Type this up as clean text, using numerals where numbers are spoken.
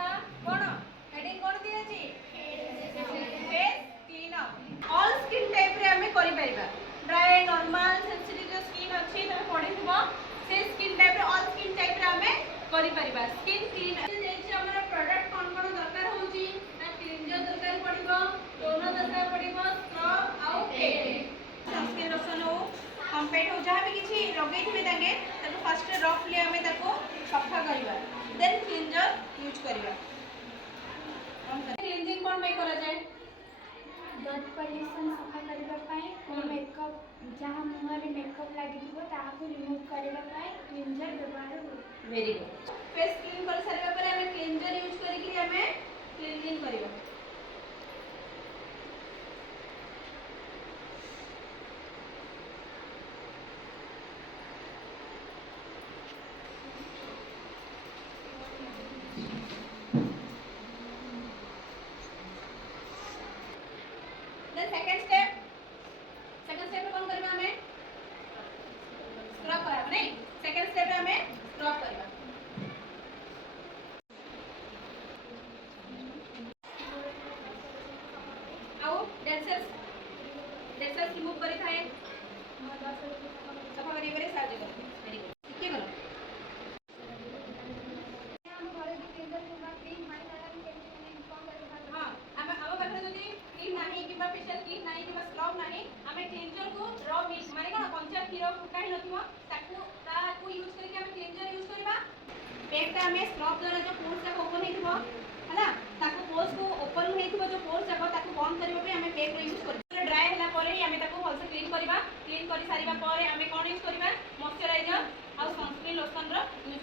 पढ़ा कौन हेडिंग कौन दिया जी face clean up all skin type रे हमें करि परिबा ड्राई नॉर्मल सेंसिटिव जो स्किन अछि तमे पढिथिबो से स्किन टाइप रे ऑल स्किन टाइप रे हमें करि परिबा स्किन क्लीन जे हमरा प्रोडक्ट कौन कौन दरकार होची ना क्लींजर दरकार पड़िबो टोनर दरकार पड़िबो स्क्रब आउ पेक सनस्क्रीन लोशन हो कॉम्पैक्ट हो जहाँ भी किसी लगे थे ताके ताको फर्स्ट रफली हमें ताको सफा करबा देन क्लींजर यूज करबा क्लींजिंग कोन में करा जाए डॉट पॉल्यूशन सफा करबा पाए और मेकअप जहाँ मुंह रे मेकअप लागि दिबो ताहाको रिमूव करबा पाए क्लींजर व्यवहार हो वेरी गुड फेस क्लीन कर सारिबा परे हमें क्लींजर यूज करी कि हमें क्लींजिंग करबा सेकंड स्टेप कौन करबा हमें स्क्रब करबा नहीं सेकंड स्टेप रे हमें स्क्रब करबा आउ डेड सेल्स रिमूव करी थाए सफा करी करे साहाଯ୍य कर वेरी गुड ठीक है हां हम पाखरे जदी क्रीम नाही किबा फेशियल किट नाही किबा स्क्रब नाही हमें क्लींजर को रॉ मिल्क माने कोन कंचा क्षीर फुटा ही नथिबो ताकू यूज करके हमें क्लींजर यूज करबा पेक ता हमें स्क्रब द्वारा जो पोर्स तक ओपन हेतिबो हला ताकू पोर्स को ओपन हेतिबो जो पोर्स तक ताकू बंद करबा पे हमें पेक रे यूज करबा ड्राई हला परे ही हमें ताकू हलसे क्लीन करी सारिबा परे हमें कोन यूज करबा मॉइस्चराइजर और सनस्क्रीन लोशन रो यूज